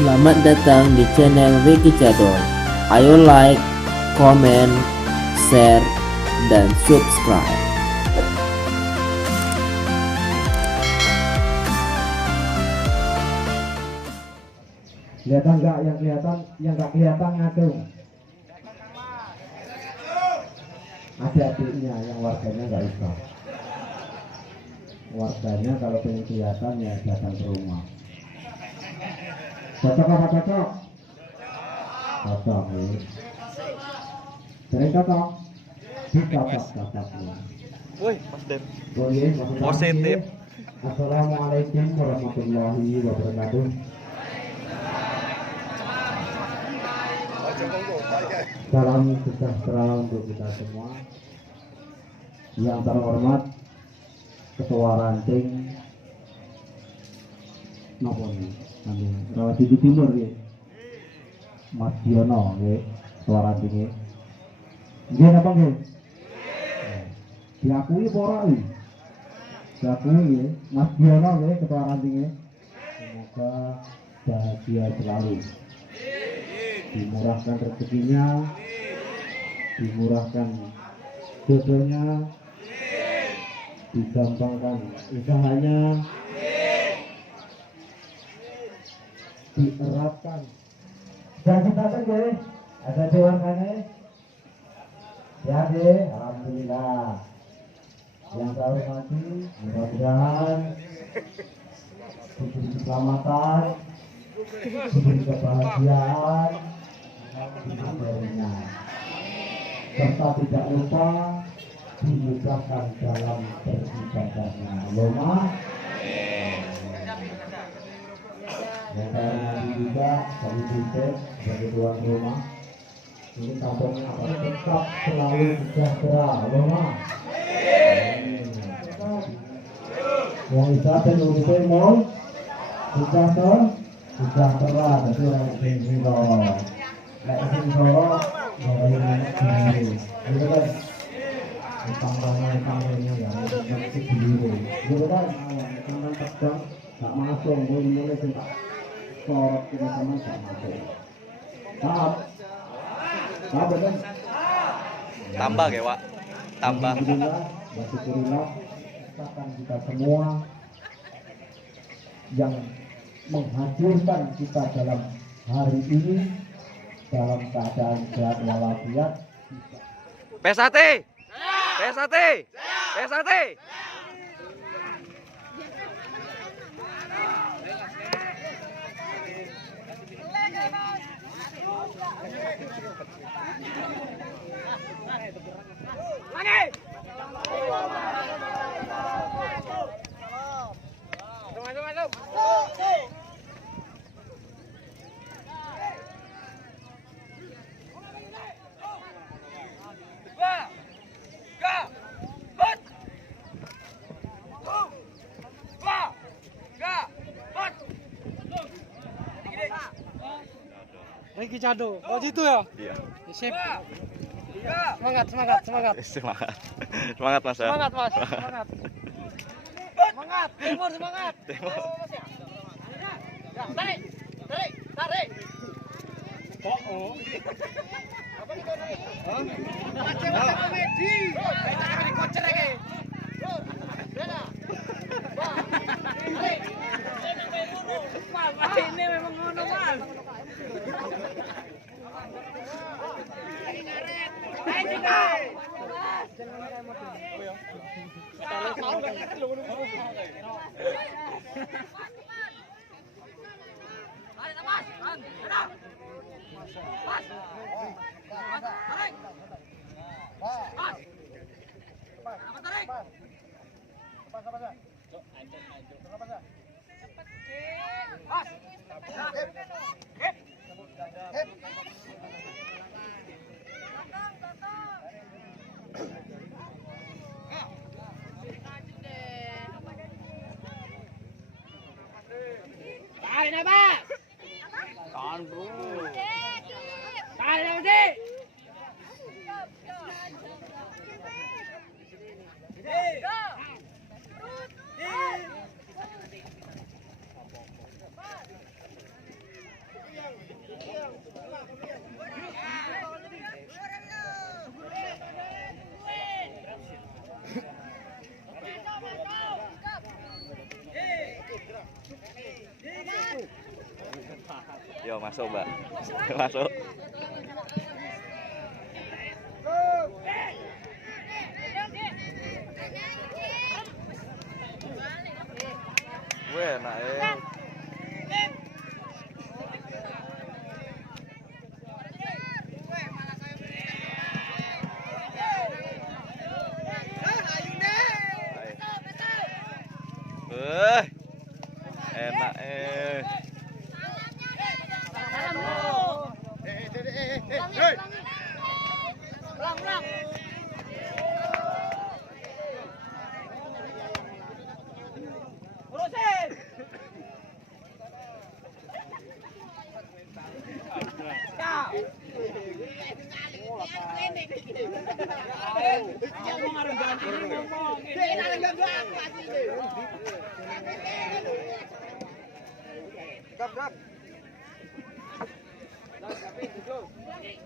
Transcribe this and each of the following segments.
Selamat datang di channel Wiki Cadol. Ayo like, comment, share, dan subscribe. Kelihatan nggak yang nggak kelihatan ngacung. Ada adiknya yang warganya nggak usah. Warganya kalau pengen kelihatan ya datang ke rumah. Cocok apa cocok? Cocok nih. Sering cocok? Cocok nih. Woi, Mas Den. Positif. Positif. Assalamualaikum warahmatullahi wabarakatuh. Salam sejahtera untuk kita semua. Yang terhormat Ketua Ranting nopo nih? Rawat Timur ya. Mas Diono ya, Ketua Ranting ya. Nggih napa nggih? Diakui apa ora iki? Diakui ya, Mas Diono ya Ketua Ranting ya. Semoga bahagia selalu. Dimurahkan rezekinya, dimurahkan jodohnya, digampangkan usahanya, dieratkan. Dan kita saja ada dewangannya, ya deh, alhamdulillah. Yang saya hormati, mudah-mudahan diberi keselamatan, diberi kebahagiaan darinya, serta tidak lupa dimudahkan dalam beribadahnya. Loma yang saya hormati juga kami Butet sebagai tuan rumah, ini kampungnya apa tetap selalu sejahtera. Loma yang bisa penurutnya mau sejahtera jadi orang sini loh. Lek sing Solo ngene iki. Gitu kan. Tanggal-tanggalnya ya mesti dulu. Gitu kan. Tanggal tegang enggak masuk mulai sing tak sorot kita sama enggak masuk. Tahap. Tahap kan. Tambah ya, Pak. Tambah. Alhamdulillah, kita semua yang menghadirkan kita dalam hari ini dalam keadaan sehat walafiat. Pesate. Pesate. Pesate. Wiki Cadol, oh gitu ya? Iya. Sip. Semangat, semangat, semangat. Semangat. Semangat, Mas. Semangat, Mas. Semangat. Semangat, Timur semangat. Timur. Tarik, tarik, tarik. Oh. Apa nih kau naik? Hah? Macam komedi. Kita akan dikocer lagi. Ini memang ngono, Mas. Tarik apa? Tahan bro. Tarik apa sih? Yo masuk Mbak. Masuk. Weh, enak ya. Enak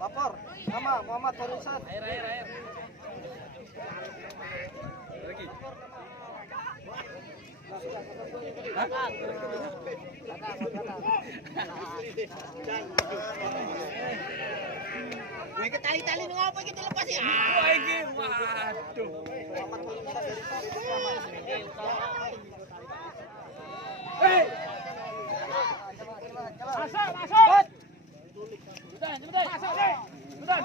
Lapor nama Muhammad Farusan. Air. Lagi. Wih ketali-tali ngapa kita lepas ya? Wah iki waduh. Hei. Masuk. Cepetan. Masuk, Dek. Cepetan.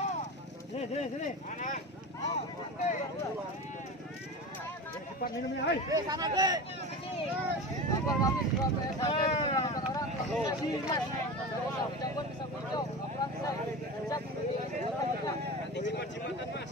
Sini. Cepat minumnya, hai. Sana, Dek. Lapor habis 2 PS. 4 orang. Bisa bocok. Laporan saya. Nanti jimat-jimatan, Mas.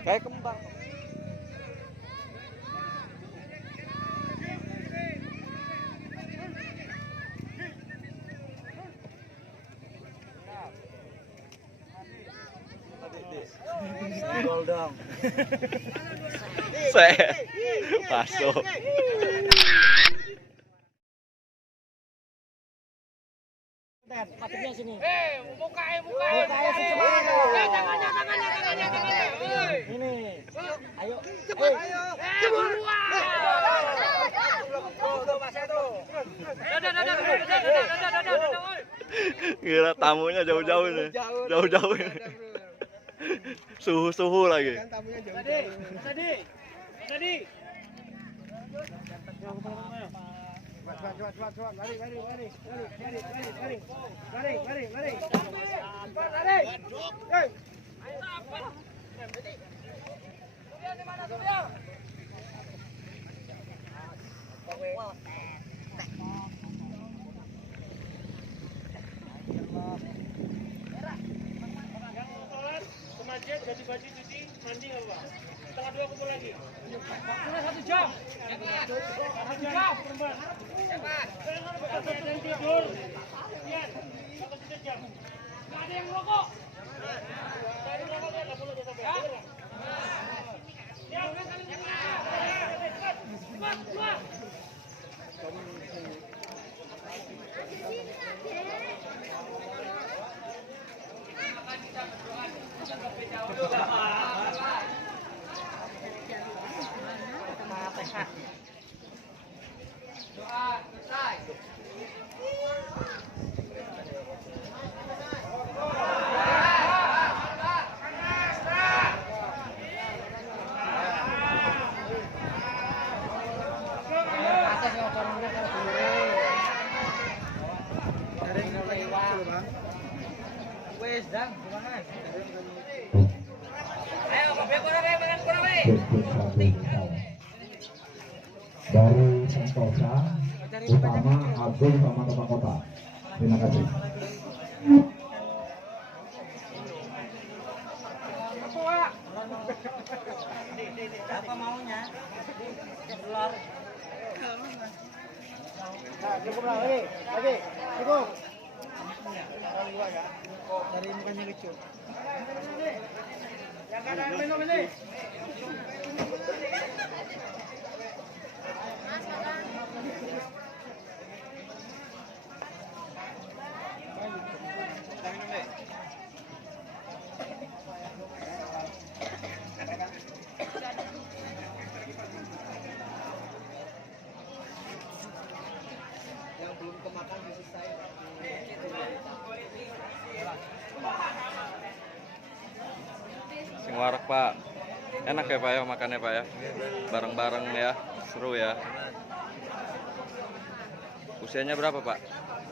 Kayak kembang. Gol dong. Saya masuk. Patutnya sini. Mukanya tangannya. Ini. Ayo. Cepat. Gila tamunya jauh-jauh nih. Jauh-jauh ini. Suhu-suhu lagi. Tadi. Cepat, lari. Masjid ganti baju cuci mandi nggak Pak? Setengah 2 kumpul lagi. Waktunya 1 jam. 1 jam. Cepat. Dan tidur. Lihat. 1 jam. Nggak ada yang merokok. Nggak ada merokok nggak boleh sampai. Ya. Cepat. Keluar. Doa selesai. Wes dang, gimana? Ayo, dari Sentosa Utama Agung sama Kota. Terima kasih. Nah, cukup lah lagi, cukup. Dari mukanya lucu. Yang ada minum ini. Yang belum kemakan selesai. Sing warak Pak. Enak ya Pak ya makannya Pak ya. Bareng-bareng ya, seru ya. Usianya berapa Pak?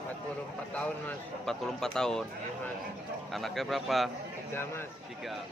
44 tahun Mas. 44 tahun. Iya Mas. Anaknya berapa? 3 Mas. 3.